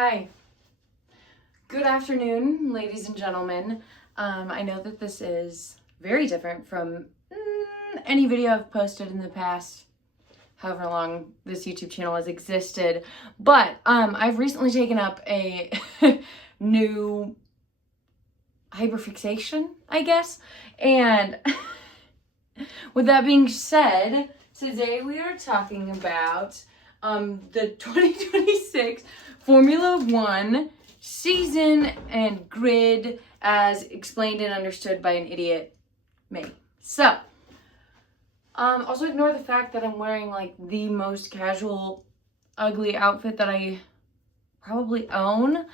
Hi. Good afternoon, ladies and gentlemen. I know that this is very different from any video I've posted in the past, however long this YouTube channel has existed, but I've recently taken up a new hyperfixation, I guess, and with that being said, today we are talking about the 2026 Formula One season and grid as explained and understood by an idiot, me. So, also ignore the fact that I'm wearing like the most casual, ugly outfit that I probably own,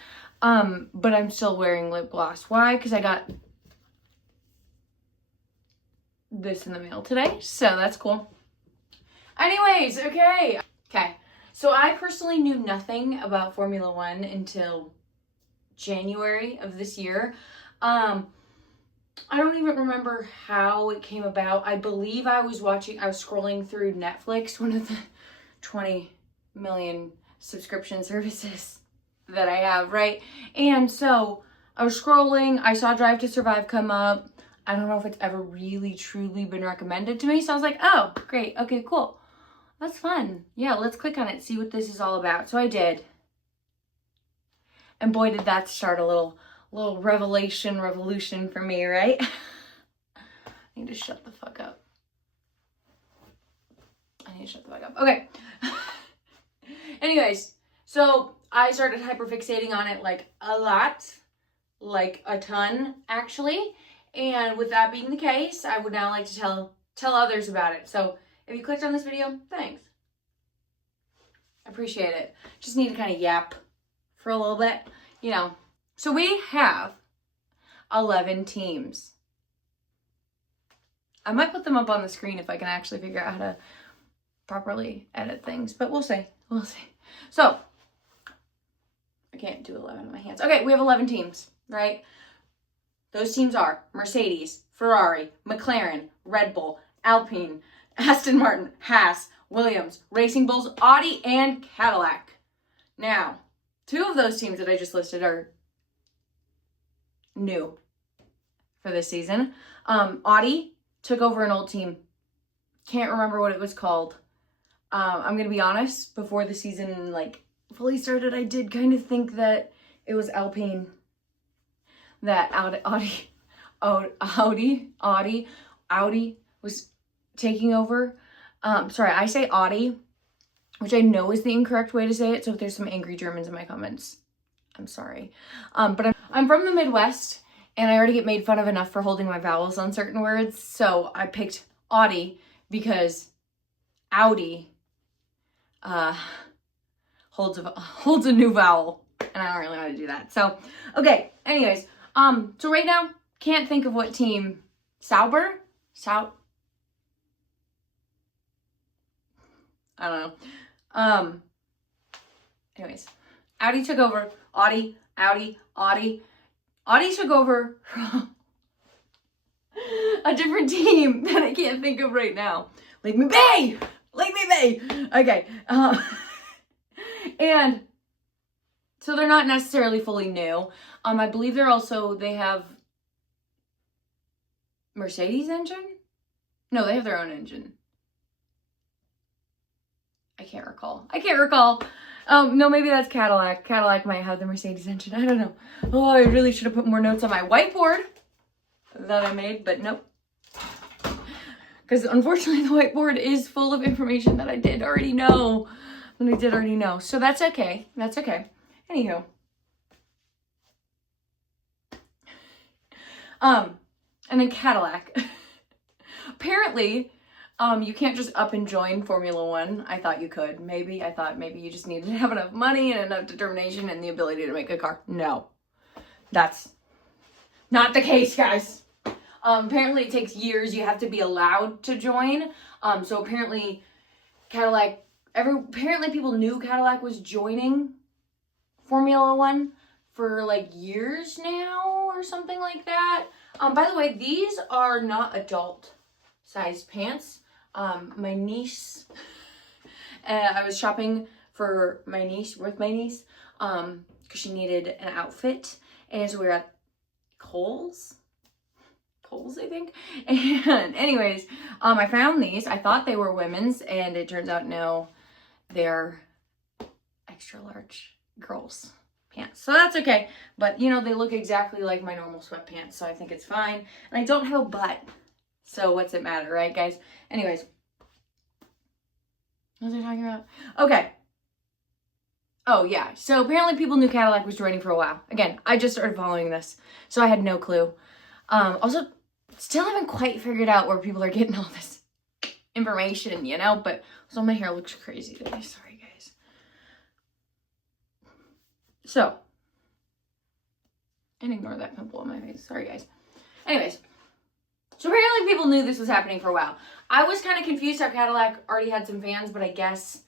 but I'm still wearing lip gloss. Why? Because I got this in the mail today, so that's cool. Anyways, okay. So I personally knew nothing about Formula One until January of this year. I don't even remember how it came about. I believe I was scrolling through Netflix, one of the 20 million subscription services that I have, right? And so I was scrolling, I saw Drive to Survive come up. I don't know if it's ever really truly been recommended to me. So I was like, oh, great. Okay, cool. That's fun. Yeah, let's click on it, see what this is all about. So I did. And boy, did that start a little revolution for me, right? I need to shut the fuck up. Okay. Anyways, so I started hyperfixating on it like a lot, like a ton actually. And with that being the case, I would now like to tell others about it. So if you clicked on this video, thanks. I appreciate it. Just need to kind of yap for a little bit, you know. So we have 11 teams. I might put them up on the screen if I can actually figure out how to properly edit things, but we'll see. So, I can't do 11 on my hands. Okay, we have 11 teams, right? Those teams are Mercedes, Ferrari, McLaren, Red Bull, Alpine, Aston Martin, Haas, Williams, Racing Bulls, Audi, and Cadillac. Now, two of those teams that I just listed are new for this season. Audi took over an old team. Can't remember what it was called. I'm going to be honest, before the season fully started, I did kind of think that it was Alpine. That Audi was taking over. Sorry, I say Audi, which I know is the incorrect way to say it. So if there's some angry Germans in my comments, I'm sorry. But I'm from the Midwest, and I already get made fun of enough for holding my vowels on certain words. So I picked Audi because Audi holds a new vowel, and I don't really want to do that. So okay. Anyways, so right now can't think of what team. Sauber. I don't know. Anyways, Audi took over. Audi took over a different team that I can't think of right now. Leave me be! Okay. And so they're not necessarily fully new. I believe they have Mercedes engine? No, they have their own engine. I can't recall. No, maybe that's Cadillac. Cadillac might have the Mercedes engine. I don't know. Oh, I really should have put more notes on my whiteboard that I made, but nope. Because unfortunately the whiteboard is full of information that I did already know. So that's okay. Anywho. And then Cadillac. Apparently, you can't just up and join Formula One. I thought you could. I thought maybe you just needed to have enough money and enough determination and the ability to make a car. No. That's not the case, guys. Apparently it takes years. You have to be allowed to join. So apparently people knew Cadillac was joining Formula One for years now or something like that. By the way, these are not adult-sized pants. My niece, I was shopping with my niece, because she needed an outfit. And so we were at Kohl's, I think. And anyways, I found these. I thought they were women's, and it turns out no, they're extra large girls pants. So that's okay. But you know, they look exactly like my normal sweatpants, so I think it's fine. And I don't have a butt, so what's it matter, right, guys? Anyways, what was I talking about? Okay. Oh yeah, so apparently people knew Cadillac was joining for a while. Again, I just started following this, so I had no clue. Also, still haven't quite figured out where people are getting all this information, you know? But so my hair looks crazy today. Sorry, guys. So, and ignore that pimple on my face. Sorry, guys. Anyways, so apparently people knew this was happening for a while. I was kind of confused how Cadillac already had some fans, but I guess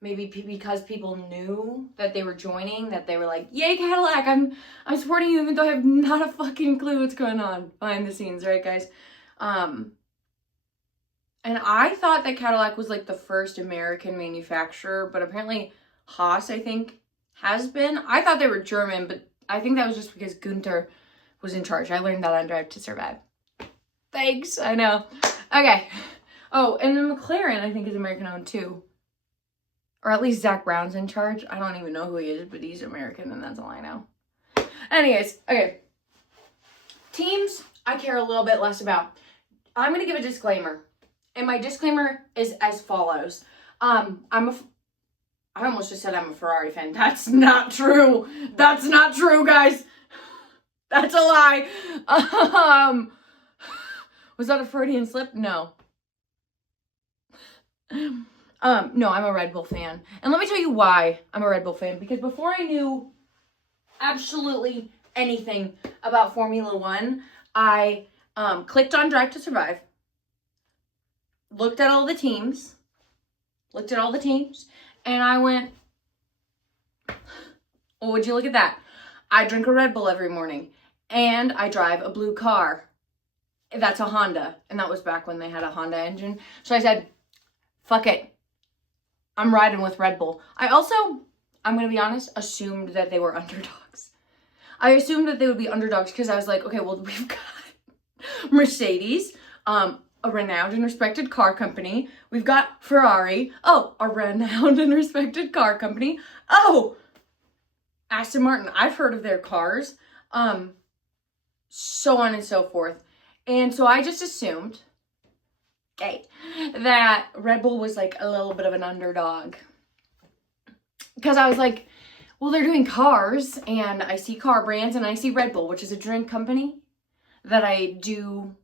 maybe because people knew that they were joining, that they were like, yay, Cadillac, I'm supporting you even though I have not a fucking clue what's going on behind the scenes, right, guys? And I thought that Cadillac was like the first American manufacturer, but apparently Haas, I think, has been. I thought they were German, but I think that was just because Gunther was in charge. I learned that on Drive to Survive. Thanks, I know. Okay. Oh, and then McLaren, I think, is American-owned too. Or at least Zach Brown's in charge. I don't even know who he is, but he's American, and that's all I know. Anyways, okay. Teams, I care a little bit less about. I'm going to give a disclaimer. And my disclaimer is as follows. I almost just said I'm a Ferrari fan. That's not true. That's not true, guys. That's a lie. Was that a Freudian slip? No. No, I'm a Red Bull fan. And let me tell you why I'm a Red Bull fan. Because before I knew absolutely anything about Formula One, I clicked on Drive to Survive, looked at all the teams, and I went, oh, would you look at that? I drink a Red Bull every morning, and I drive a blue car. That's a Honda, and that was back when they had a Honda engine. So I said, fuck it. I'm riding with Red Bull. I also, I'm going to be honest, assumed that they were underdogs. I assumed that they would be underdogs because I was like, okay, well, we've got Mercedes, a renowned and respected car company. We've got Ferrari, oh, a renowned and respected car company. Oh, Aston Martin, I've heard of their cars. So on and so forth. And so I just assumed, okay, that Red Bull was like a little bit of an underdog. Because I was like, well, they're doing cars, and I see car brands, and I see Red Bull, which is a drink company that I do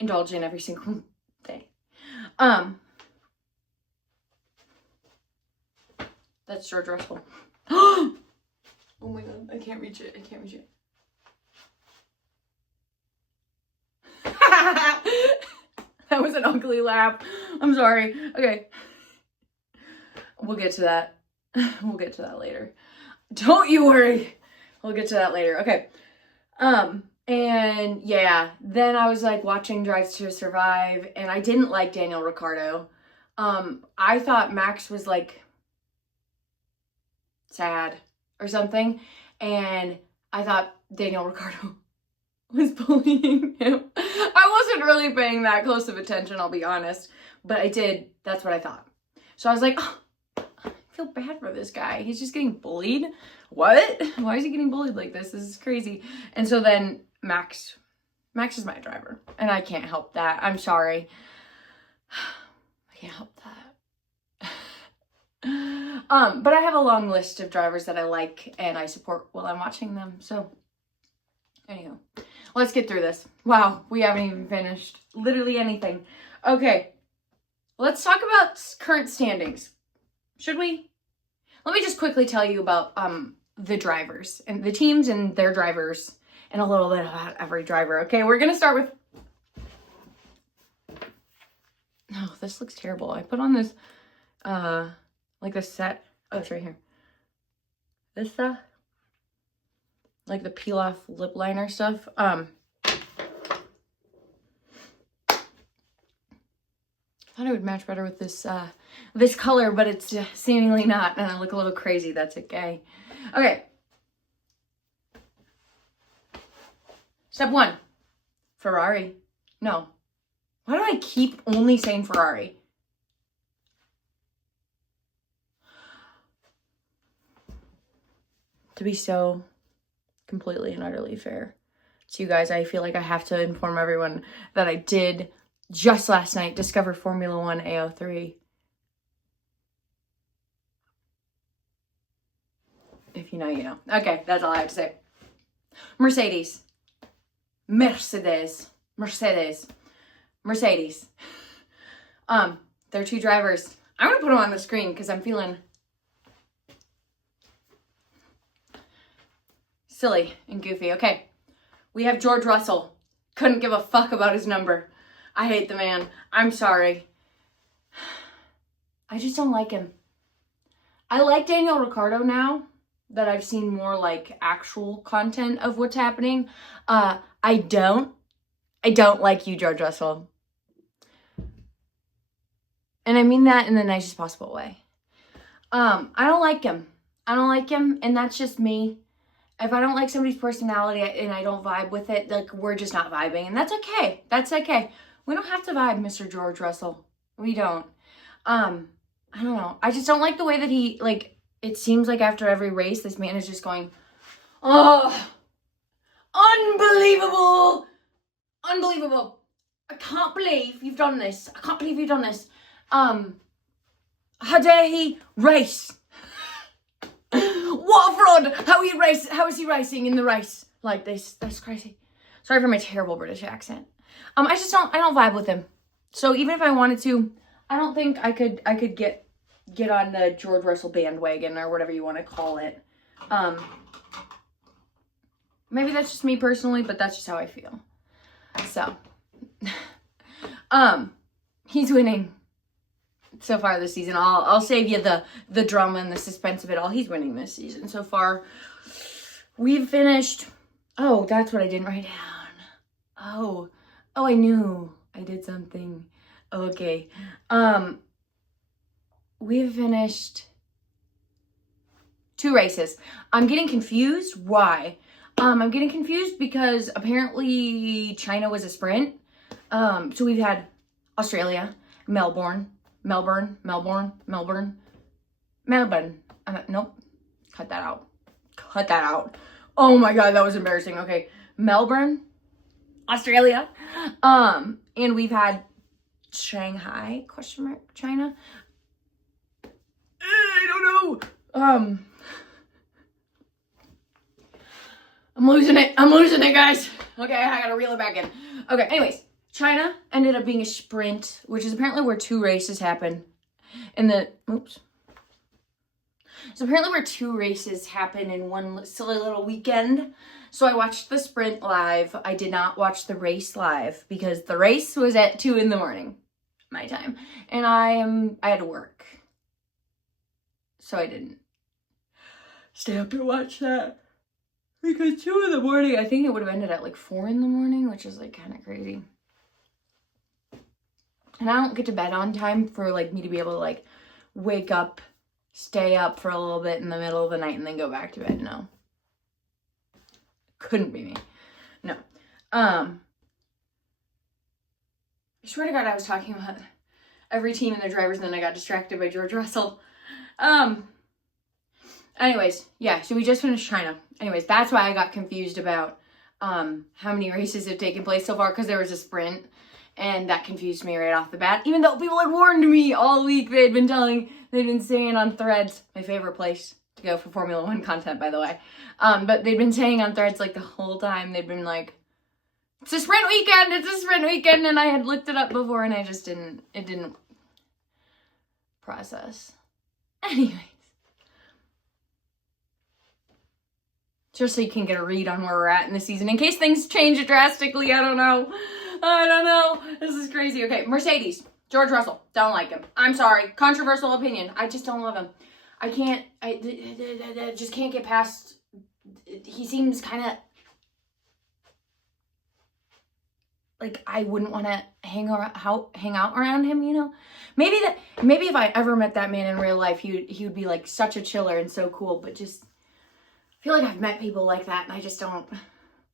indulge in every single day. That's George Russell. Oh my god, I can't reach it. That was an ugly laugh. I'm sorry. Okay. We'll get to that. We'll get to that later. Don't you worry. We'll get to that later. Okay. And yeah, then I was like watching Drive to Survive, and I didn't like Daniel Ricciardo. I thought Max was like sad or something, and I thought Daniel Ricciardo was bullying him. I wasn't really paying that close of attention, I'll be honest, but I did. That's what I thought. So I was like, oh, I feel bad for this guy. He's just getting bullied. What? Why is he getting bullied like this? This is crazy. And so then Max is my driver, and I can't help that. I'm sorry. I can't help that. But I have a long list of drivers that I like and I support while I'm watching them. So anywho, let's get through this. Wow, we haven't even finished literally anything. Okay, let's talk about current standings. Should we? Let me just quickly tell you about the drivers and the teams and their drivers and a little bit about every driver. Okay, we're gonna start with. Oh, this looks terrible. I put on this like this set. Oh, it's right here. This stuff, like the peel off lip liner stuff. I thought it would match better with this this color, but it's seemingly not, and I look a little crazy. That's okay. Okay, Step 1, Ferrari. No. Why do I keep only saying Ferrari? To be so completely and utterly fair to you guys, I feel like I have to inform everyone that I did just last night discover Formula One AO3. If you know, you know. Okay, that's all I have to say. Mercedes. Mercedes. There are 2 drivers. I'm gonna put them on the screen because I'm feeling silly and goofy. Okay, we have George Russell. Couldn't give a fuck about his number. I hate the man. I'm sorry. I just don't like him. I like Daniel Ricciardo now that I've seen more like actual content of what's happening. I don't like you, George Russell. And I mean that in the nicest possible way. I don't like him. And that's just me. If I don't like somebody's personality and I don't vibe with it, like, we're just not vibing. And that's okay. That's okay. We don't have to vibe, Mr. George Russell. We don't. I don't know. I just don't like the way that he, like, it seems like after every race, this man is just going, oh, unbelievable. I can't believe you've done this. How dare he race? What a fraud! How is he racing in the race like this? That's crazy. Sorry for my terrible British accent. I don't vibe with him. So even if I wanted to, I don't think I could get on the George Russell bandwagon or whatever you want to call it. Maybe that's just me personally, but that's just how I feel. So, he's winning so far this season. I'll save you the drama and the suspense of it all. He's winning this season so far. We've finished. Oh, that's what I didn't write down. Oh, I knew I did something. Okay. We've finished 2 races. I'm getting confused. Why? I'm getting confused because apparently China was a sprint. So we've had Australia, Melbourne. Nope. Cut that out. Oh my God, that was embarrassing. Okay. Melbourne, Australia. And we've had Shanghai, China. I don't know. I'm losing it, guys. Okay, I gotta reel it back in. Okay, anyways, China ended up being a sprint, which is apparently where 2 races happen. So apparently where 2 races happen in one silly little weekend. So I watched the sprint live. I did not watch the race live because the race was at 2 a.m, my time. And I had to work. So I didn't stay up to watch that. Because 2 a.m, I think it would have ended at like 4 a.m, which is like kind of crazy. And I don't get to bed on time for like me to be able to like wake up, stay up for a little bit in the middle of the night and then go back to bed. No. Couldn't be me. No. I swear to God, I was talking about every team and their drivers and then I got distracted by George Russell. Anyways, yeah, so we just finished China. Anyways, that's why I got confused about how many races have taken place so far, because there was a sprint, and that confused me right off the bat. Even though people had warned me all week, they'd been saying on Threads, my favorite place to go for Formula One content, by the way. But they'd been saying on Threads like the whole time, they'd been like, it's a sprint weekend, and I had looked it up before, and I just didn't process. Anyways. Just so you can get a read on where we're at in the season. In case things change drastically, I don't know. This is crazy. Okay, Mercedes. George Russell. Don't like him. I'm sorry. Controversial opinion. I just don't love him. I just can't get past. He seems kind of like I wouldn't want to hang out around him, you know? Maybe if I ever met that man in real life, he would be like such a chiller and so cool, but just I feel like I've met people like that and I just don't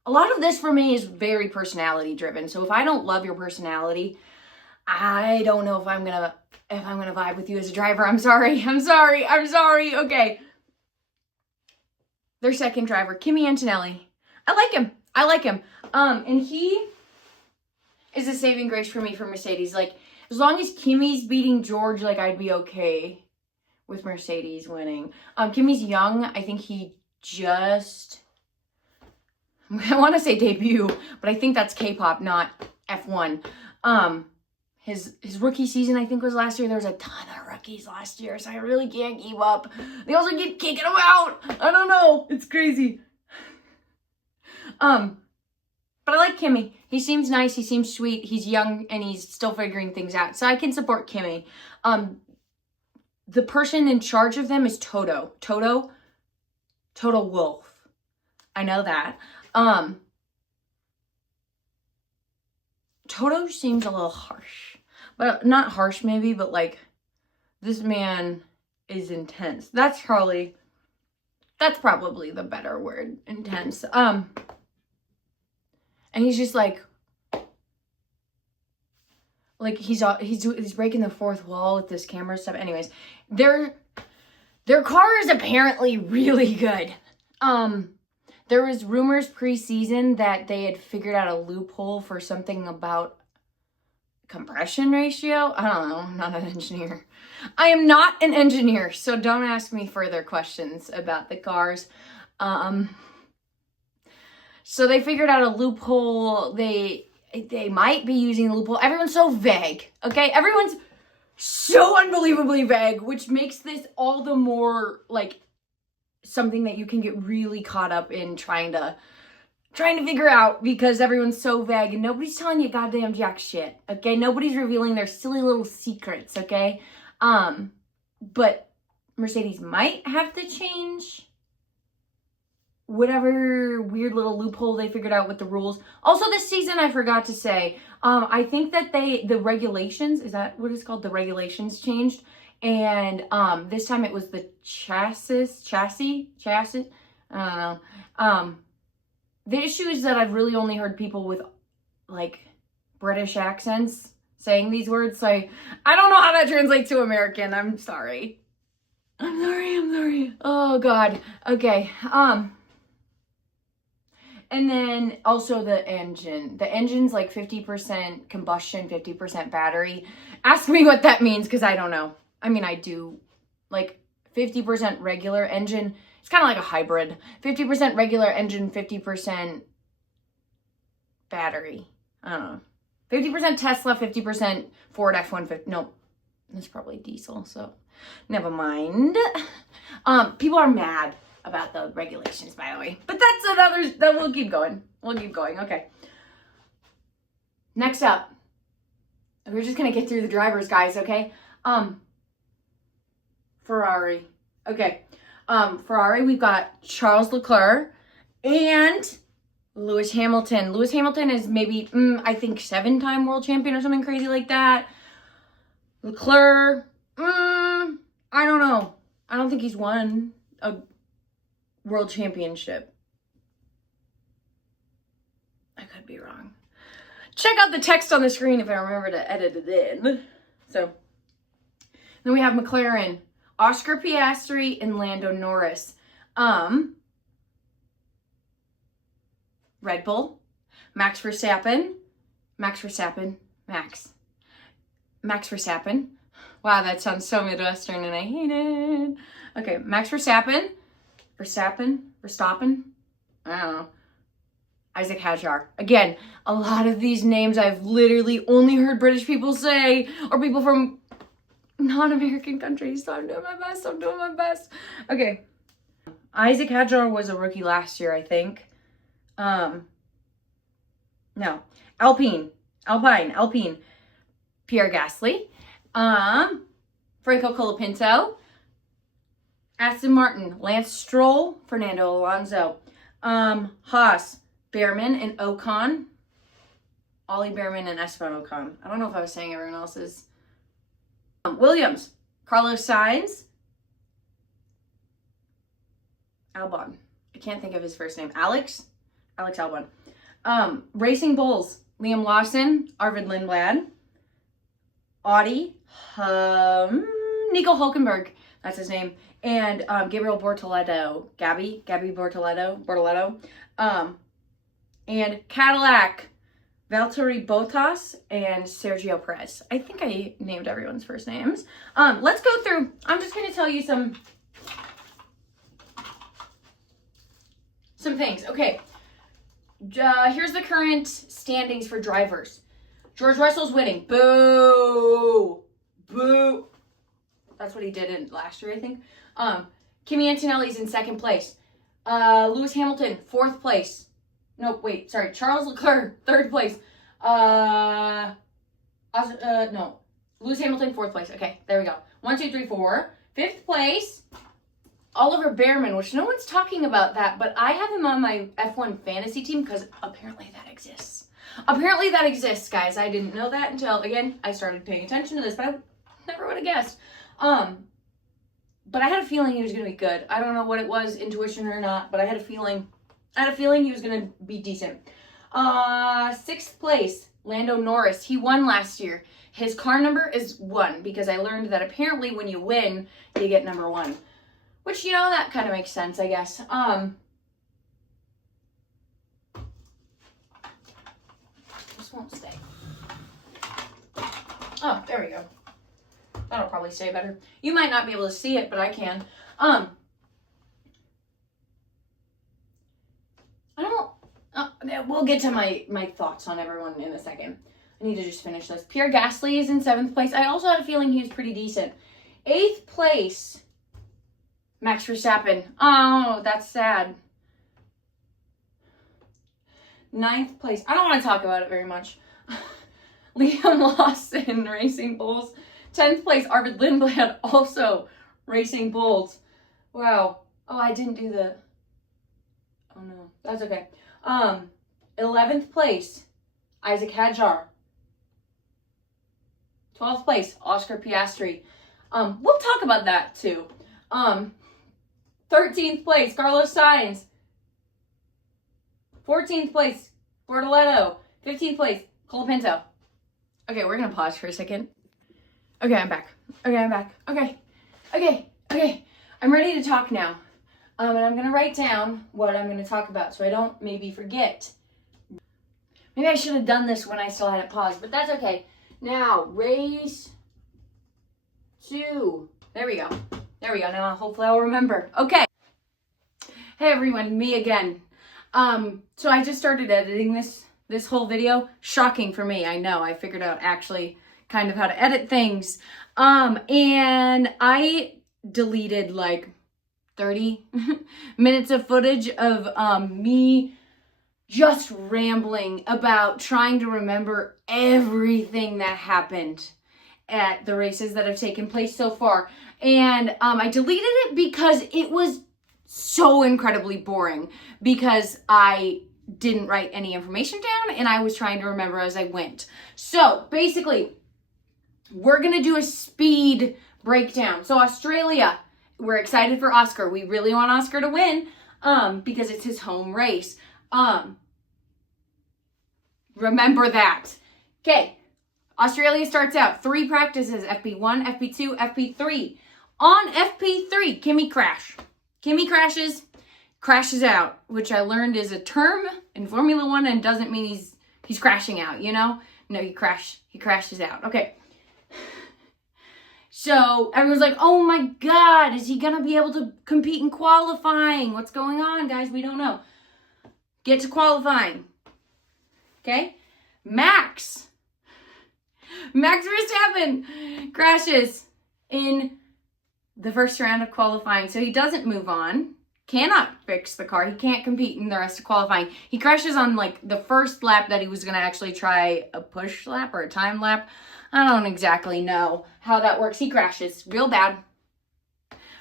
a lot of this for me is very personality driven. So if I don't love your personality, I don't know if I'm gonna vibe with you as a driver. I'm sorry. Okay. Their second driver, Kimi Antonelli. I like him. And he is a saving grace for me for Mercedes. Like, as long as Kimi's beating George, like, I'd be okay with Mercedes winning. Kimi's young. I think he just, I want to say debut, but I think that's K-pop, not F1. His rookie season, I think, was last year. There was a ton of rookies last year, so I really can't keep up. They also keep kicking him out. I don't know. It's crazy. But I like Kimi. He seems nice. He seems sweet. He's young, and he's still figuring things out. So I can support Kimi. The person in charge of them is Toto. Toto Wolff. I know that. Toto seems a little harsh. But not harsh maybe, but like, this man is intense. That's probably the better word, intense. And he's just like he's breaking the fourth wall with this camera stuff. Anyways, their car is apparently really good. There was rumors pre-season that they had figured out a loophole for something about compression ratio. I don't know. I'm not an engineer. I am not an engineer, so don't ask me further questions about the cars. So they figured out a loophole. They might be using a loophole. Everyone's so vague, okay? Everyone's so unbelievably vague, which makes this all the more, like, something that you can get really caught up in trying to figure out, because everyone's so vague and nobody's telling you goddamn jack shit, okay? Nobody's revealing their silly little secrets, okay? But Mercedes might have to change whatever weird little loophole they figured out with the rules. Also, this season, I forgot to say, I think that the regulations, is that what it's called? The regulations changed. And this time it was the chassis. I don't know. The issue is that I've really only heard people with, like, British accents saying these words. So I don't know how that translates to American. I'm sorry. Oh, God. Okay. And then also the engine. The engine's like 50% combustion, 50% battery. Ask me what that means, because I don't know. I mean, I do. Like, 50% regular engine. It's kind of like a hybrid. 50% regular engine, 50% battery. I don't know. 50% Tesla, 50% Ford F-150. Nope. That's probably diesel, so never mind. People are mad about the regulations, by the way. But we'll keep going. Okay. Next up. We're just going to get through the drivers, guys, okay? Ferrari. Okay. Ferrari, we've got Charles Leclerc and Lewis Hamilton. Lewis Hamilton is maybe, I think, 7-time world champion or something crazy like that. Leclerc, I don't know. I don't think he's won a world championship. I could be wrong. Check out the text on the screen if I remember to edit it in. So, then we have McLaren, Oscar Piastri, and Lando Norris. Red Bull, Max Verstappen. Wow, that sounds so Midwestern and I hate it. Okay, Max Verstappen. I don't know. Isaac Hadjar. Again, a lot of these names I've literally only heard British people say, or people from non-American countries, so I'm doing my best. Okay. Isaac Hadjar was a rookie last year, I think. No. Alpine. Pierre Gasly. Franco Colapinto. Aston Martin. Lance Stroll. Fernando Alonso. Haas. Behrman and Ocon. Ollie Behrman and Esteban Ocon. I don't know if I was saying everyone else's. Williams. Carlos Sainz. Albon. I can't think of his first name. Alex Alex Albon. Racing Bulls, Liam Lawson, Arvid Lindblad. Audi, Nico Hulkenberg, that's his name, and Gabriel Bortoleto, Gabby Bortoleto, and Cadillac, Valtteri Bottas, and Sergio Perez. I think I named everyone's first names. Let's go through. I'm just going to tell you some things. Okay, here's the current standings for drivers. George Russell's winning. Boo! Boo! That's what he did in last year, I think. Kimi Antonelli's in second place. Lewis Hamilton, fourth place. No, wait, sorry. Charles Leclerc, third place. No. Lewis Hamilton, fourth place. Okay, there we go. 1, 2, 3, 4. Fifth place. Oliver Behrman, which no one's talking about that, but I have him on my F1 fantasy team because apparently that exists. Apparently that exists, guys. I didn't know that until, again, I started paying attention to this, but I never would have guessed. But I had a feeling he was going to be good. I don't know what it was, intuition or not, but I had a feeling he was going to be decent. Sixth place, Lando Norris. He won last year. His car number is 1 because I learned that apparently when you win, you get number 1. Which, you know, that kind of makes sense, I guess. This won't stay. Oh, there we go. That'll probably stay better. You might not be able to see it, but I can. We'll get to my thoughts on everyone in a second. I need to just finish this. Pierre Gasly is in 7th place. I also had a feeling he was pretty decent. 8th place, Max Verstappen. Oh, that's sad. 9th place. I don't want to talk about it very much. Liam Lawson, Racing Bulls. 10th place, Arvid Lindblad, also Racing Bulls. Wow. Oh, I didn't do the... Oh, no. That's okay. 11th place, Isaac Hadjar. 12th place, Oscar Piastri. We'll talk about that, too. 13th place, Carlos Sainz. 14th place, Bortoleto. 15th place, Colapinto. Okay, we're going to pause for a second. Okay, I'm back. Okay. I'm ready to talk now. And I'm going to write down what I'm going to talk about so I don't maybe forget. Maybe I should have done this when I still had it paused, but that's okay. Now, race 2. There we go. Now, hopefully I'll remember. Okay. Hey, everyone. Me again. So I just started editing this whole video. Shocking for me. I know. I figured out actually kind of how to edit things. And I deleted like 30 minutes of footage of me just rambling about trying to remember everything that happened at the races that have taken place so far. And I deleted it because it was so incredibly boring because I didn't write any information down and I was trying to remember as I went. So basically, we're going to do a speed breakdown. So Australia, we're excited for Oscar. We really want Oscar to win because it's his home race. Remember that. Okay. Australia starts out 3 practices, FP1, FP2, FP3. On FP3, Kimi crashes out, which I learned is a term in Formula 1 and doesn't mean he's crashing out, you know? No, he crashes out. Okay. So everyone's like, oh my God, is he going to be able to compete in qualifying? What's going on, guys? We don't know. Get to qualifying. Okay? Max Verstappen crashes in the first round of qualifying. So he doesn't move on. Cannot fix the car. He can't compete in the rest of qualifying. He crashes on like the first lap that he was going to actually try a push lap or a time lap. I don't exactly know how that works. He crashes real bad.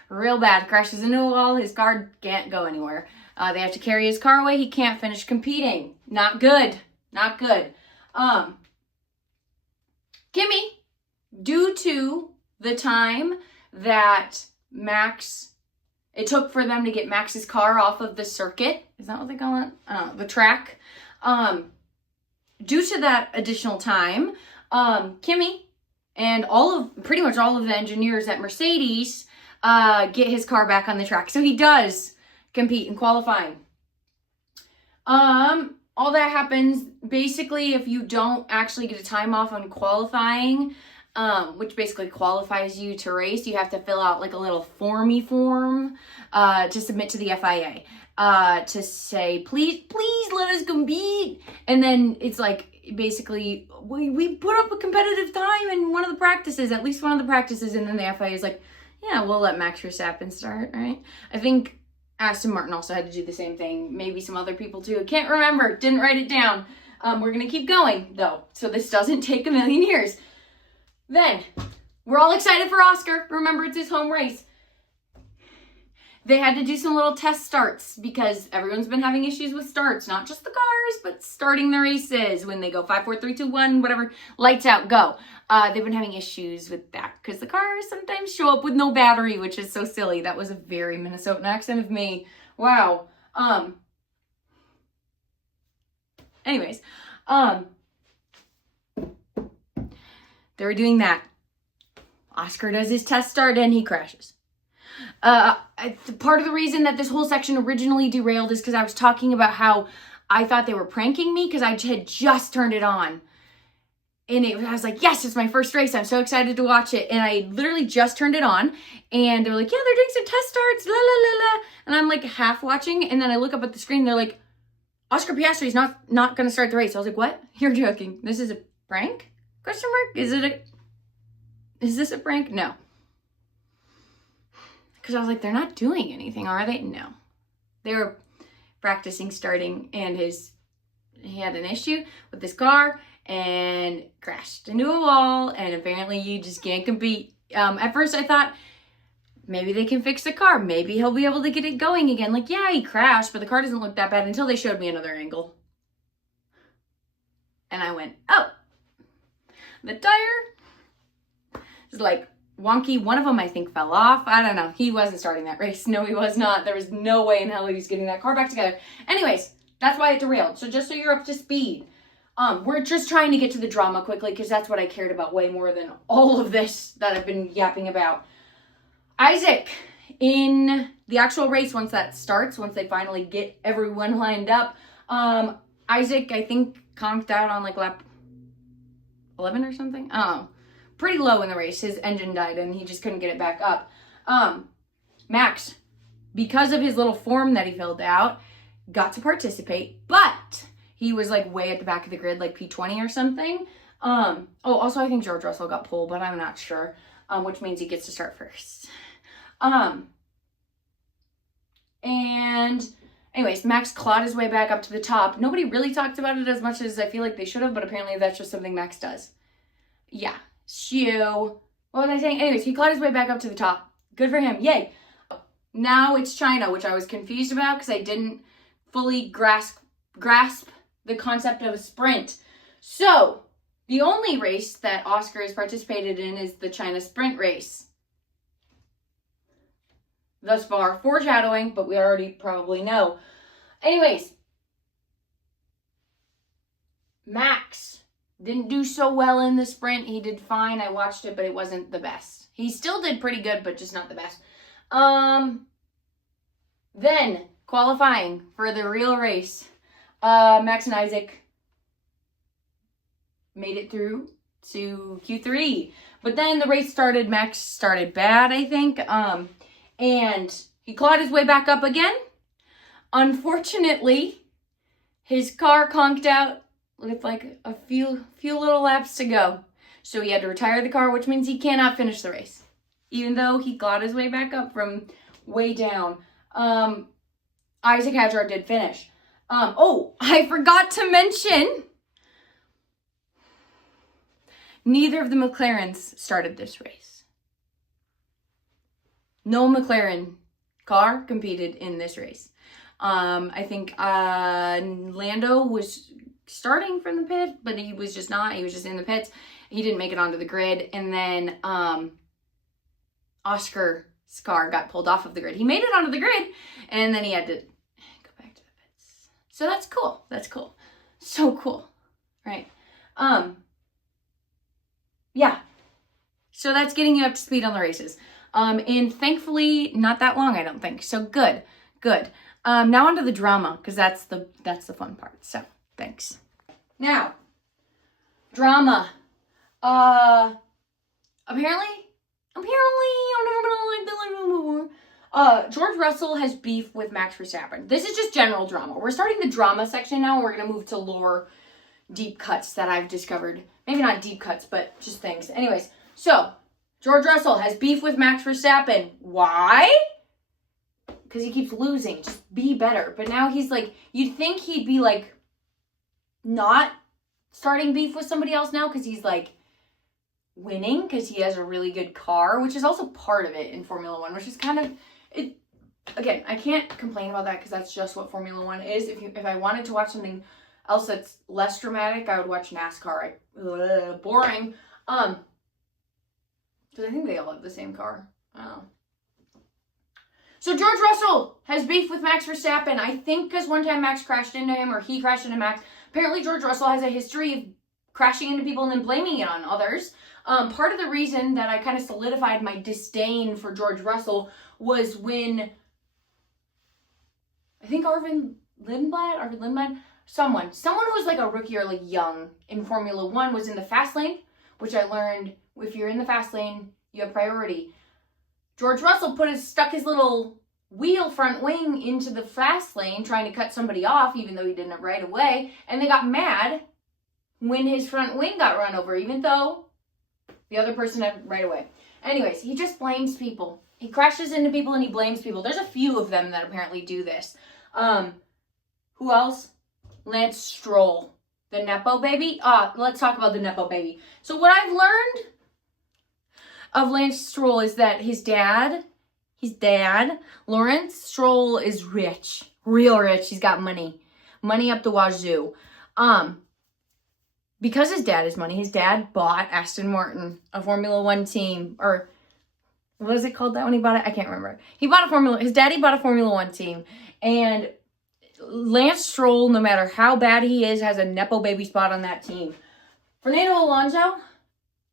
Crashes into a wall. His car can't go anywhere. They have to carry his car away. He can't finish competing. Not good. Kimi, due to the time that Max it took for them to get Max's car off of the circuit. Is that what they call it? The track. Due to that additional time, Kimi and pretty much all of the engineers at Mercedes get his car back on the track. So he does compete in qualifying. All that happens, basically, if you don't actually get a time off on qualifying, which basically qualifies you to race, you have to fill out like a little form to submit to the FIA to say, please let us compete. And then it's like, basically, we put up a competitive time in one of the practices, at least one of the practices, and then the FIA is like, yeah, we'll let Max Verstappen start, right? I think Aston Martin also had to do the same thing. Maybe some other people too. Can't remember. Didn't write it down. We're going to keep going, though, so this doesn't take a million years. Then, we're all excited for Oscar. Remember, it's his home race. They had to do some little test starts because everyone's been having issues with starts. Not just the cars, but starting the races when they go 5, 4, 3, 2, 1, whatever. Lights out, go. They've been having issues with that because the cars sometimes show up with no battery, which is so silly. That was a very Minnesotan accent of me. Wow. Anyways. They were doing that. Oscar does his test start and he crashes. Part of the reason that this whole section originally derailed is because I was talking about how I thought they were pranking me because I had just turned it on. And I was like, yes, it's my first race. I'm so excited to watch it. And I literally just turned it on. And they were like, yeah, they're doing some test starts, la, la, la, la. And I'm like half watching. And then I look up at the screen. They're like, Oscar Piastri's not going to start the race. I was like, what? You're joking. This is a prank? Question mark? Is this a prank? No. Because I was like, they're not doing anything, are they? No. They were practicing starting, and he had an issue with his car and crashed into a wall, and apparently you just can't compete. At first I thought, maybe they can fix the car. Maybe he'll be able to get it going again. Like, yeah, he crashed, but the car doesn't look that bad until they showed me another angle. And I went, oh. The tire is like wonky. One of them, I think, fell off. I don't know. He wasn't starting that race. No, he was not. There was no way in hell he was getting that car back together. Anyways, that's why it derailed. So just so you're up to speed, we're just trying to get to the drama quickly because that's what I cared about way more than all of this that I've been yapping about. Isaac, in the actual race, once that starts, once they finally get everyone lined up, Isaac, I think, conked out on like lap 11 or something. Pretty low in the race. His engine died and he just couldn't get it back up. Max, because of his little form that he filled out, got to participate, but he was like way at the back of the grid, like P20 or something. Also I think George Russell got pole, but I'm not sure, which means he gets to start first. And anyways, Max clawed his way back up to the top. Nobody really talked about it as much as I feel like they should have, but apparently that's just something Max does. Yeah. What was I saying? Anyways, he clawed his way back up to the top. Good for him. Yay. Now it's China, which I was confused about because I didn't fully grasp the concept of a sprint. So, the only race that Oscar has participated in is the China sprint race. Thus far, foreshadowing, but we already probably know. Anyways, Max didn't do so well in the sprint. He did fine. I watched it, but it wasn't the best. He still did pretty good, but just not the best. Then, qualifying for the real race. Max and Isaac made it through to Q3. But then the race started. Max started bad, I think. And he clawed his way back up again. Unfortunately, his car conked out with like a few little laps to go. So he had to retire the car, which means he cannot finish the race. Even though he clawed his way back up from way down. Isaac Hadjar did finish. I forgot to mention, neither of the McLarens started this race. No McLaren car competed in this race. I think Lando was starting from the pit, but he was just not. He was just in the pits. He didn't make it onto the grid. And then Oscar his car got pulled off of the grid. He made it onto the grid, and then he had to go back to the pits. So that's cool. That's cool. So cool, right? Yeah. So that's getting you up to speed on the races. And thankfully, not that long, I don't think. So good. Now onto the drama, because that's the fun part. So thanks. Now, drama. Apparently, I'm never gonna like that anymore. George Russell has beef with Max Verstappen. This is just general drama. We're starting the drama section now. We're gonna move to lore, deep cuts that I've discovered. Maybe not deep cuts, but just things. Anyways, so George Russell has beef with Max Verstappen. Why? Because he keeps losing. Just be better. But now he's like, you'd think he'd be like, not starting beef with somebody else now because he's like winning because he has a really good car, which is also part of it in Formula One, which is kind of it. Again, I can't complain about that because that's just what Formula One is. If I wanted to watch something else that's less dramatic, I would watch NASCAR. Boring. Because I think they all have the same car. Oh. So George Russell has beef with Max Verstappen. I think because one time Max crashed into him or he crashed into Max. Apparently George Russell has a history of crashing into people and then blaming it on others. Part of the reason that I kind of solidified my disdain for George Russell was when I think Arvid Lindblad, someone who was like a rookie or like young in Formula One was in the fast lane, which I learned if you're in the fast lane, you have priority. George Russell stuck his little front wing into the fast lane trying to cut somebody off, even though he didn't have right away, and they got mad when his front wing got run over, even though the other person had right away. Anyways, he just blames people. He crashes into people and he blames people. There's a few of them that apparently do this. Who else? Lance Stroll, the Nepo baby. Let's talk about the Nepo baby. So what I've learned of Lance Stroll is that his dad, Lawrence Stroll, is rich, real rich. He's got money up the wazoo. Because his dad has money, his dad bought Aston Martin, a Formula One team, or what was it called that when he bought it? I can't remember. His daddy bought a Formula One team, and Lance Stroll, no matter how bad he is, has a Nepo baby spot on that team. Fernando Alonso,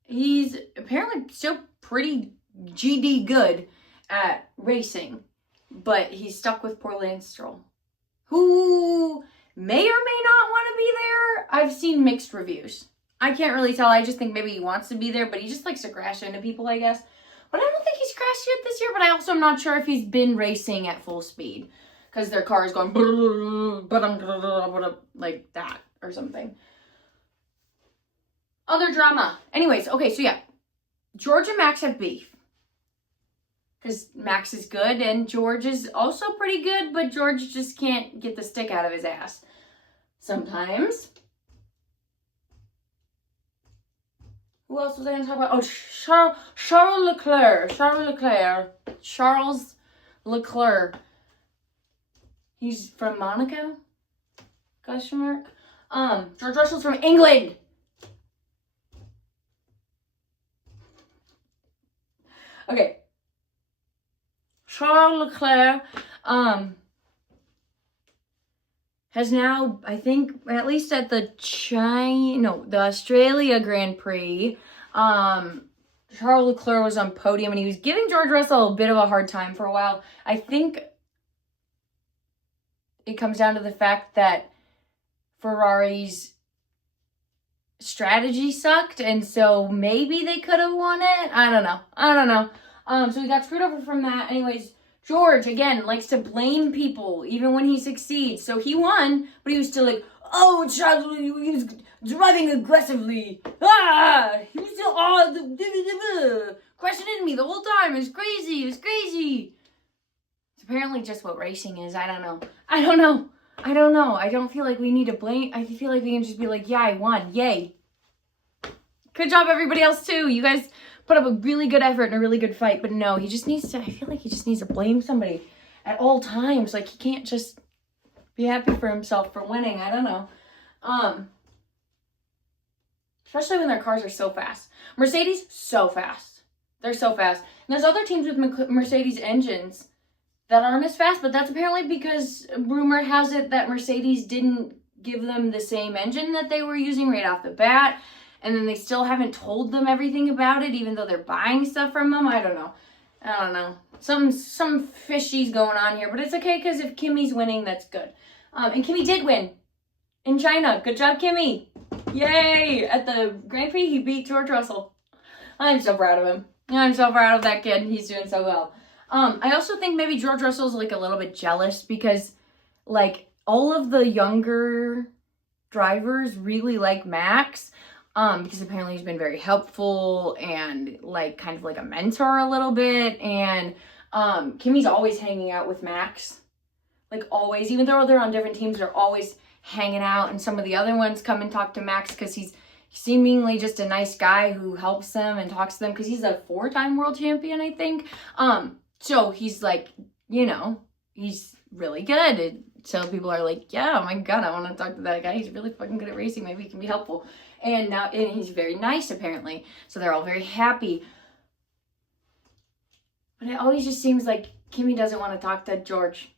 he's apparently still pretty GD good at racing, but he's stuck with poor Lance Stroll, who may or may not want to be there. I've seen mixed reviews. I can't really tell. I just think maybe he wants to be there, but he just likes to crash into people, I guess. But I don't think he's crashed yet this year, but I also am not sure if he's been racing at full speed because their car is going like that or something. Other drama. Anyways, okay, so yeah. George and Max have beef. Because Max is good and George is also pretty good, but George just can't get the stick out of his ass sometimes. Who else was I going to talk about? Oh, Charles Leclerc. He's from Monaco? Question mark. George Russell's from England. Okay. Charles Leclerc has now, I think, at least at the Australia Grand Prix, Charles Leclerc was on podium and he was giving George Russell a bit of a hard time for a while. I think it comes down to the fact that Ferrari's strategy sucked, and so maybe they could have won it. I don't know. So he got screwed over from that. Anyways, George, again, likes to blame people, even when he succeeds. So he won, but he was still like, oh, Charles, he was driving aggressively. He was still, crashing into me the whole time. It was crazy. It's apparently just what racing is. I don't know. I don't feel like we need to blame. I feel like we can just be like, yeah, I won. Yay. Good job, everybody else, too. You guys put up a really good effort and a really good fight. But no, I feel like he just needs to blame somebody at all times. Like, he can't just be happy for himself for winning. I don't know. Especially when their cars are so fast. Mercedes, so fast. They're so fast. And there's other teams with Mercedes engines that aren't as fast, but that's apparently because rumor has it that Mercedes didn't give them the same engine that they were using right off the bat, and then they still haven't told them everything about it, even though they're buying stuff from them. I don't know. Some fishy's going on here, but it's okay because if Kimmy's winning, that's good. And Kimmy did win in China. Good job, Kimmy. Yay! At the Grand Prix, he beat George Russell. I'm so proud of him. I'm so proud of that kid. He's doing so well. I also think maybe George Russell's like a little bit jealous because like all of the younger drivers really like Max because apparently he's been very helpful and like kind of like a mentor a little bit. And Kimmy's always hanging out with Max, like always, even though they're on different teams, they're always hanging out. And some of the other ones come and talk to Max because he's seemingly just a nice guy who helps them and talks to them because he's a 4-time world champion, I think. So he's like, you know, he's really good. So people are like, yeah, oh my God, I want to talk to that guy. He's really fucking good at racing. Maybe he can be helpful. And he's very nice, apparently. So they're all very happy. But it always just seems like Kimmy doesn't want to talk to George.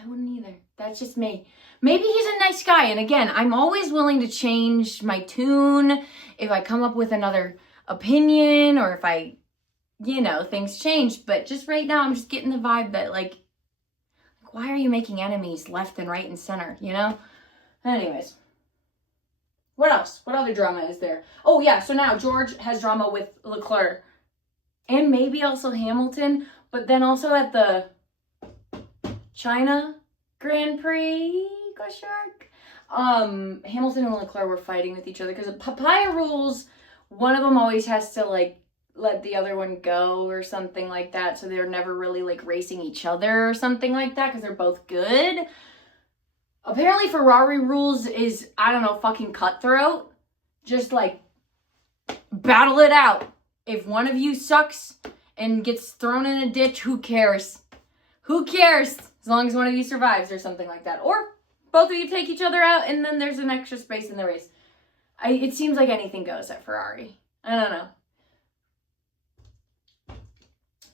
I wouldn't either. That's just me. Maybe he's a nice guy. And again, I'm always willing to change my tune if I come up with another opinion or if I, you know, things change. But just right now, I'm just getting the vibe that, like, why are you making enemies left and right and center, you know? Anyways. What else? What other drama is there? Oh, yeah. So now George has drama with Leclerc. And maybe also Hamilton. But then also at the China Grand Prix, Hamilton and Leclerc were fighting with each other because of papaya rules. One of them always has to like let the other one go or something like that, so they're never really like racing each other or something like that because they're both good. Apparently Ferrari rules is, I don't know, fucking cutthroat. Just like battle it out. If one of you sucks and gets thrown in a ditch, who cares? Who cares? As long as one of you survives or something like that. Or both of you take each other out and then there's an extra space in the race. It seems like anything goes at Ferrari. I don't know.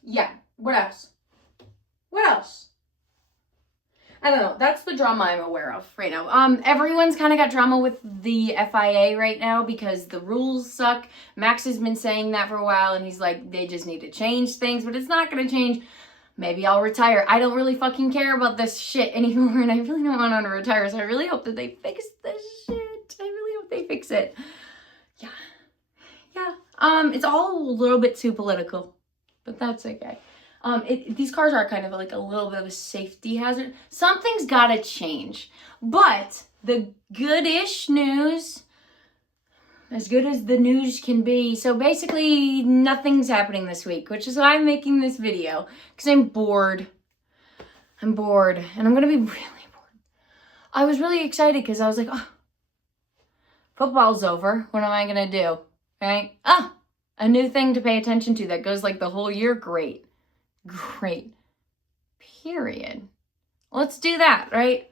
Yeah. What else? What else? I don't know. That's the drama I'm aware of right now. Everyone's kind of got drama with the FIA right now because the rules suck. Max has been saying that for a while and he's like, they just need to change things, but it's not going to change. Maybe I'll retire. I don't really fucking care about this shit anymore, and I really don't want to retire, so I really hope that they fix this shit. I really hope they fix it. Yeah. It's all a little bit too political, but that's okay. These cars are kind of like a little bit of a safety hazard. Something's gotta change. But the good-ish news, as good as the news can be. So basically, nothing's happening this week, which is why I'm making this video. Because I'm bored. I'm bored. And I'm going to be really bored. I was really excited because I was like, oh, football's over. What am I going to do? Right? Ah, a new thing to pay attention to that goes like the whole year. Great. Great. Period. Let's do that, right?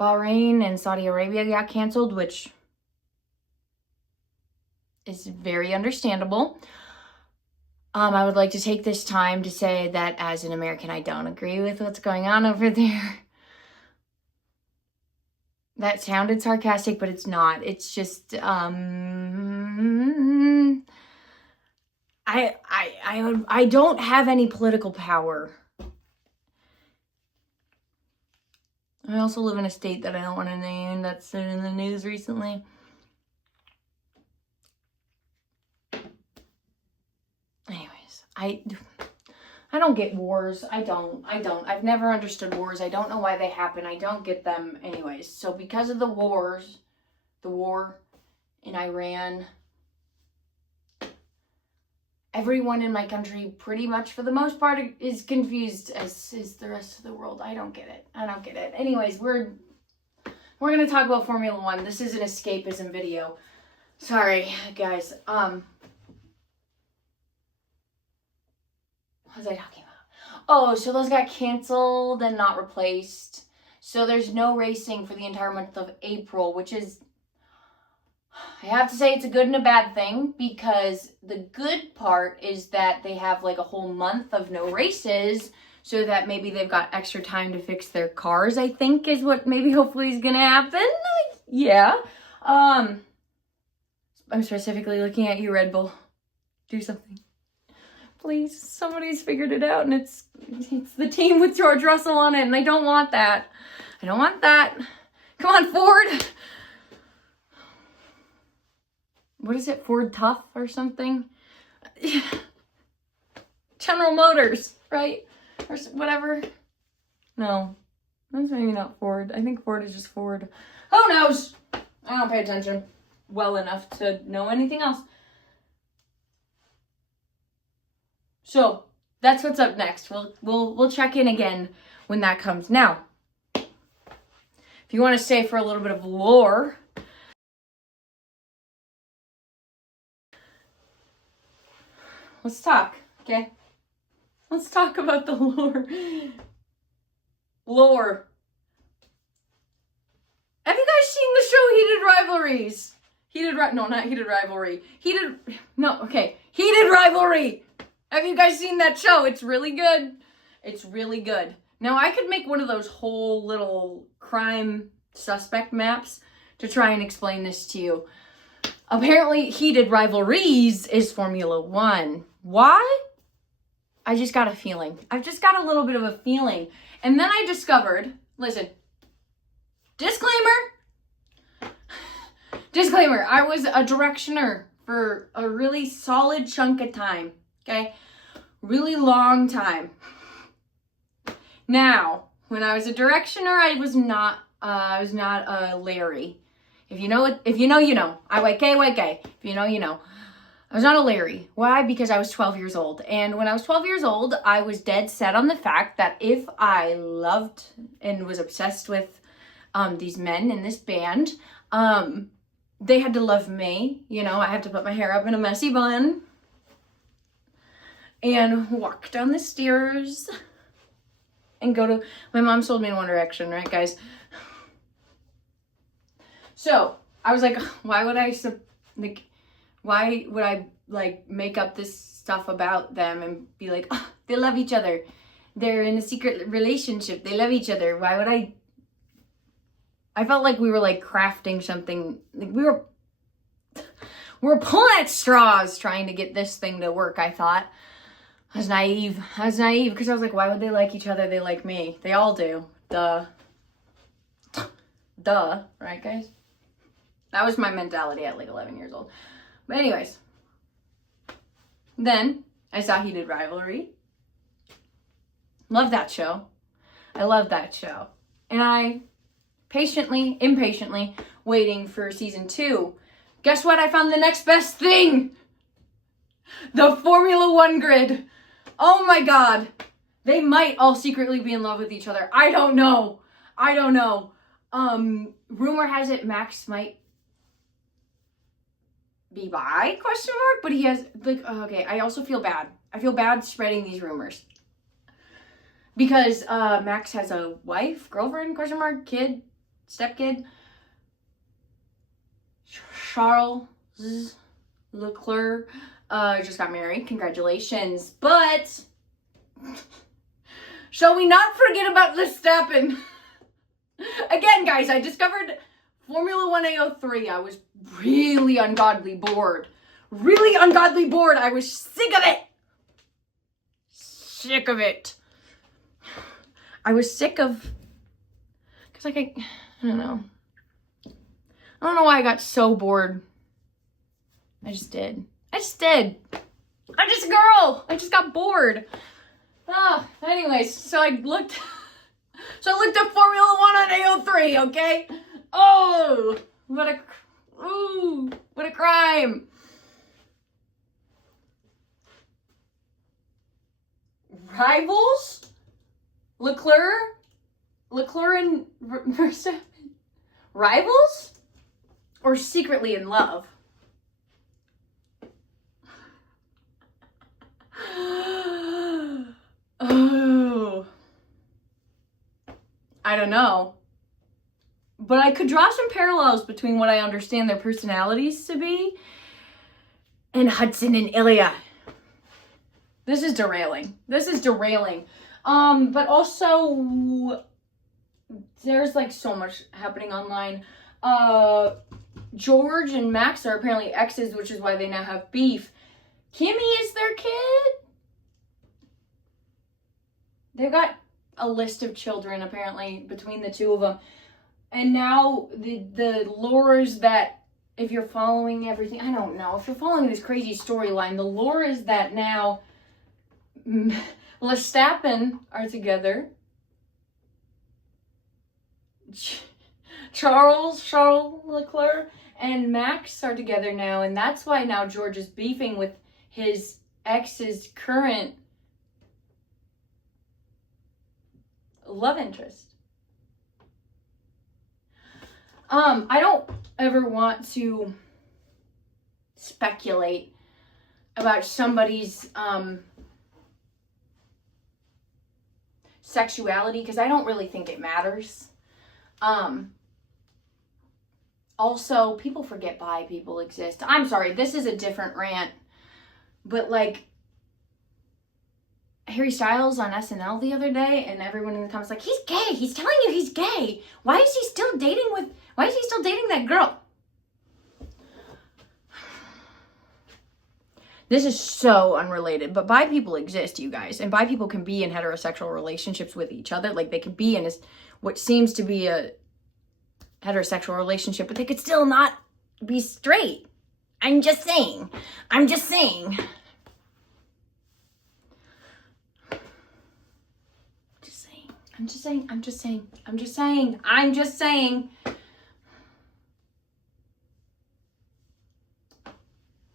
Bahrain and Saudi Arabia got canceled, which is very understandable. I would like to take this time to say that as an American, I don't agree with what's going on over there. That sounded sarcastic, but it's not. It's just, I don't have any political power. I also live in a state that I don't want to name that's been in the news recently. Anyways, I don't get wars. I don't. I've never understood wars. I don't know why they happen. I don't get them anyways. So because of the war in Iran, everyone in my country, pretty much for the most part, is confused, as is the rest of the world. I don't get it. Anyways, we're going to talk about Formula 1. This is an escapism video. Sorry, guys. What was I talking about? Oh, so those got canceled and not replaced. So there's no racing for the entire month of April, which is I have to say it's a good and a bad thing, because the good part is that they have like a whole month of no races, so that maybe they've got extra time to fix their cars, I think is what maybe hopefully is gonna happen. Yeah. I'm specifically looking at you, Red Bull. Do something. Please, somebody's figured it out, and it's the team with George Russell on it, and I don't want that. I don't want that. Come on, Ford. What is it? Ford Tough or something? General Motors, right? Or whatever. No, that's maybe not Ford. I think Ford is just Ford. Who knows? I don't pay attention well enough to know anything else. So that's what's up next. We'll check in again when that comes. Now, if you want to stay for a little bit of lore, let's talk, okay? Let's talk about the lore. Lore. Have you guys seen the show Heated Rivalries? Heated Rivalry. Heated Rivalry. Have you guys seen that show? It's really good. It's really good. Now, I could make one of those whole little crime suspect maps to try and explain this to you. Apparently, Heated Rivalries is Formula One. Why? I just got a feeling. I've just got a little bit of a feeling. And then I discovered, listen, disclaimer, I was a directioner for a really solid chunk of time, okay? Really long time. Now, when I was a directioner, I was not a Larry. If you know, you know. IYK. If you know, you know. I was not a Larry. Why? Because I was 12 years old. And when I was 12 years old, I was dead set on the fact that if I loved and was obsessed with these men in this band, they had to love me. You know, I had to put my hair up in a messy bun and walk down the stairs and go to... My mom sold me in One Direction, right, guys? So, I was like, why would I make up this stuff about them and be like, oh, they love each other. They're in a secret relationship. They love each other. Why would I felt like we were like crafting something. Like we were pulling at straws trying to get this thing to work, I thought. I was naive because I was like, why would they like each other? They like me. They all do. Duh, right, guys? That was my mentality at like 11 years old. But anyways, then I saw Heated Rivalry. Love that show. I love that show. And I impatiently waiting for season 2. Guess what? I found the next best thing. The Formula One grid. Oh my God. They might all secretly be in love with each other. I don't know. Rumor has it Max might be bi, ? But he has, like, okay, I also feel bad. I feel bad spreading these rumors. Because Max has a wife, girlfriend, ? Kid, stepkid. Charles Leclerc just got married. Congratulations. But shall we not forget about Verstappen? Again, guys, I discovered Formula One AO3. I was really ungodly bored. I was sick of it. I was sick of, because like, I don't know. I don't know why I got so bored. I just did. I'm just a girl. I just got bored. Anyways, so I looked at Formula One on AO3, okay? Oh, what a crime. Rivals? Leclerc and Verstappen? Rivals? Or secretly in love? Oh. I don't know. But I could draw some parallels between what I understand their personalities to be and Hudson and Ilya. This is derailing. But also, there's like so much happening online. George and Max are apparently exes, which is why they now have beef. Kimmy is their kid. They've got a list of children, apparently, between the two of them. And now the lore is that, if you're following everything, I don't know, if you're following this crazy storyline, the lore is that now Lestappen are together. Charles Leclerc and Max are together now, and that's why now George is beefing with his ex's current love interest. I don't ever want to speculate about somebody's sexuality, because I don't really think it matters. Also, people forget bi people exist. I'm sorry, this is a different rant, but like Harry Styles on SNL the other day, and everyone in the comments like, he's gay, he's telling you he's gay. Why is he still dating that girl? This is so unrelated, but bi people exist, you guys, and bi people can be in heterosexual relationships with each other. Like, they could be in what seems to be a heterosexual relationship, but they could still not be straight. I'm just saying.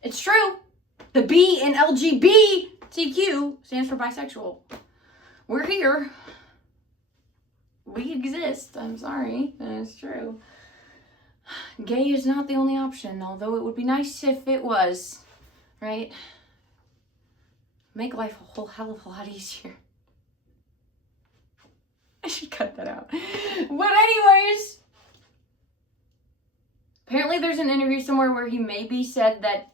It's true. The B in LGBTQ stands for bisexual. We're here. We exist. I'm sorry. That's true. Gay is not the only option, although it would be nice if it was, right? Make life a whole hell of a lot easier. I should cut that out. But anyways, apparently there's an interview somewhere where he maybe said that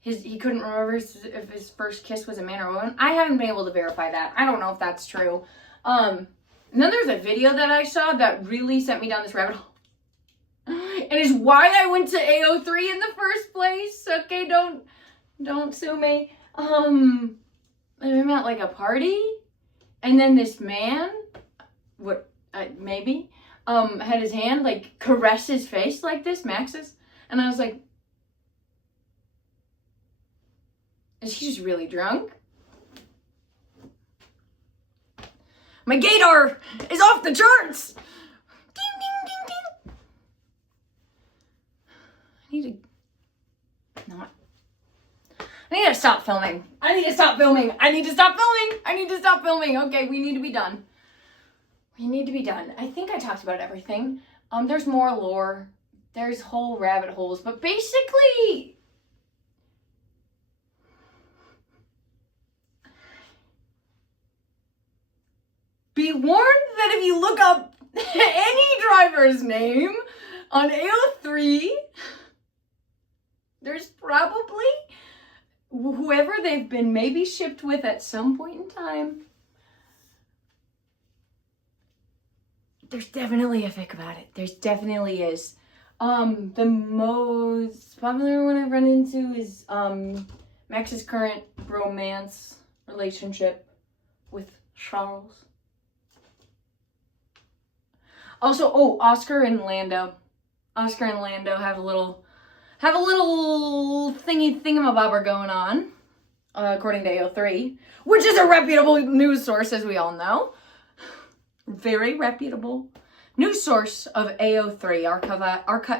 he couldn't remember if his first kiss was a man or a woman. I haven't been able to verify that. I don't know if that's true. And then there's a video that I saw that really sent me down this rabbit hole. And it's why I went to AO3 in the first place. Okay, don't sue me. I'm at like a party, and then this man, had his hand like caress his face like this, Max's, and I was like, is he just really drunk? My gaydar is off the charts. Ding, ding, ding, ding. I need to stop filming. Okay, we need to be done. I think I talked about everything. There's more lore. There's whole rabbit holes, but basically, be warned that if you look up any driver's name on AO3, there's probably whoever they've been maybe shipped with at some point in time. There's definitely a fic about it. There's definitely is. The most popular one I've run into is Max's current romance relationship with Charles. Also, Oscar and Lando have a little thingamabobber going on, according to AO3, which is a reputable news source, as we all know. Very reputable news source of AO3,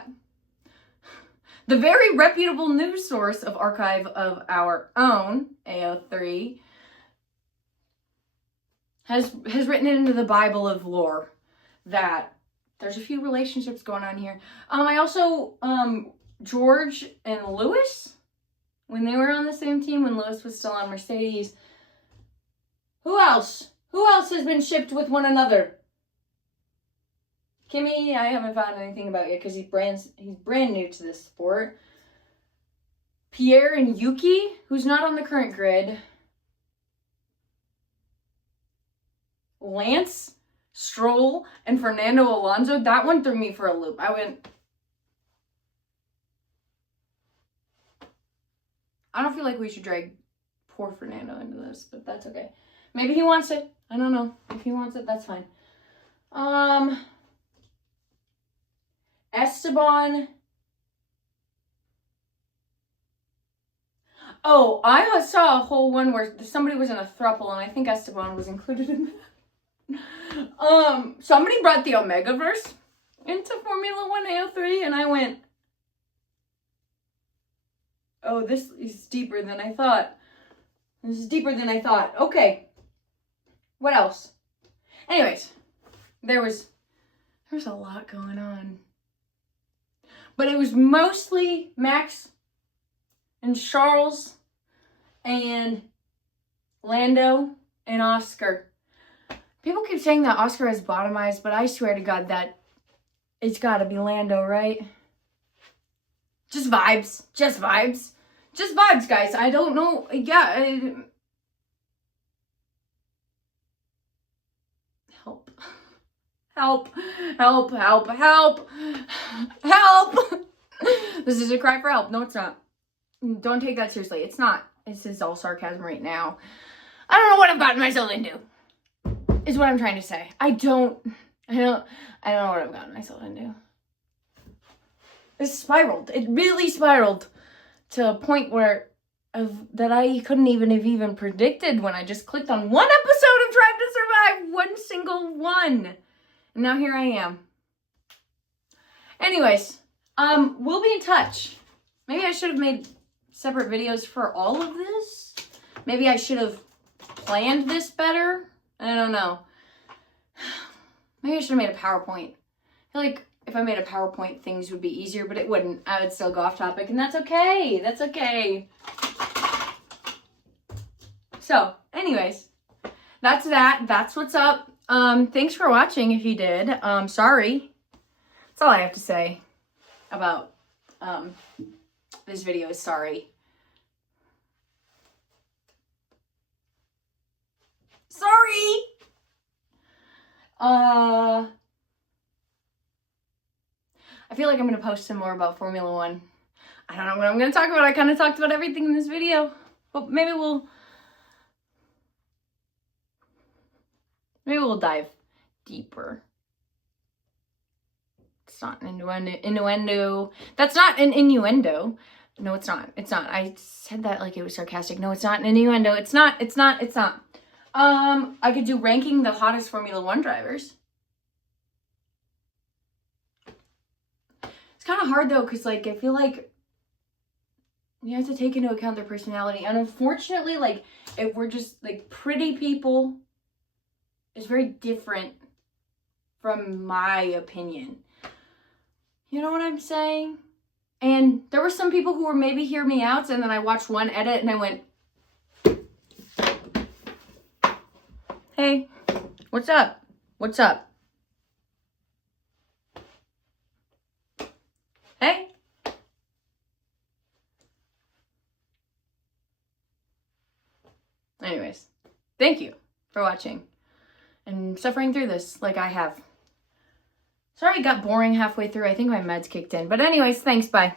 the very reputable news source of archive of our own, AO3, has written it into the Bible of lore that there's a few relationships going on here. I also, George and Lewis, when they were on the same team, when Lewis was still on Mercedes. Who else has been shipped with one another? Kimi, I haven't found anything about yet because he's brand new to this sport. Pierre and Yuki, who's not on the current grid. Lance, Stroll, and Fernando Alonso. That one threw me for a loop. I don't feel like we should drag poor Fernando into this, but that's okay. Maybe he wants it. I don't know. If he wants it, that's fine. Esteban. Oh, I saw a whole one where somebody was in a throuple, and I think Esteban was included in that. Somebody brought the Omegaverse into Formula 1 AO3, and I went, oh, this is deeper than I thought. This is deeper than I thought. Okay. What else? Anyways, there's a lot going on. But it was mostly Max and Charles and Lando and Oscar. People keep saying that Oscar has bottom eyes, but I swear to God that it's got to be Lando, right? Just vibes. Just vibes. Just vibes, guys. I don't know. Yeah. Help. Help. Help. Help. Help. Help. This is a cry for help. No, it's not. Don't take that seriously. It's not. This is all sarcasm right now. I don't know what I've gotten myself into. Is what I'm trying to say. I don't know what I've gotten myself into. It spiraled. It really spiraled to a point where that I couldn't even have predicted when I just clicked on one episode of Drive to Survive. One single one. And now here I am. Anyways, we'll be in touch. Maybe I should have made separate videos for all of this. Maybe I should have planned this better. I don't know. Maybe I should have made a PowerPoint. I feel like if I made a PowerPoint, things would be easier, but it wouldn't. I would still go off topic, and that's okay. That's okay. So, anyways, that's that. That's what's up. Thanks for watching if you did. Sorry. That's all I have to say about this video is sorry. Sorry! I feel like I'm going to post some more about Formula 1. I don't know what I'm going to talk about. I kind of talked about everything in this video. But maybe we'll dive deeper. It's not an innuendo. That's not an innuendo. No, it's not. It's not. I said that like it was sarcastic. No, it's not an innuendo. It's not. I could do ranking the hottest Formula 1 drivers. It's kind of hard though, because like I feel like you have to take into account their personality. And unfortunately, like if we're just like pretty people, it's very different from my opinion. You know what I'm saying? And there were some people who were maybe hear me out, and then I watched one edit and I went, hey, what's up? What's up? Hey? Anyways, thank you for watching and suffering through this like I have. Sorry it got boring halfway through. I think my meds kicked in. But anyways, thanks. Bye.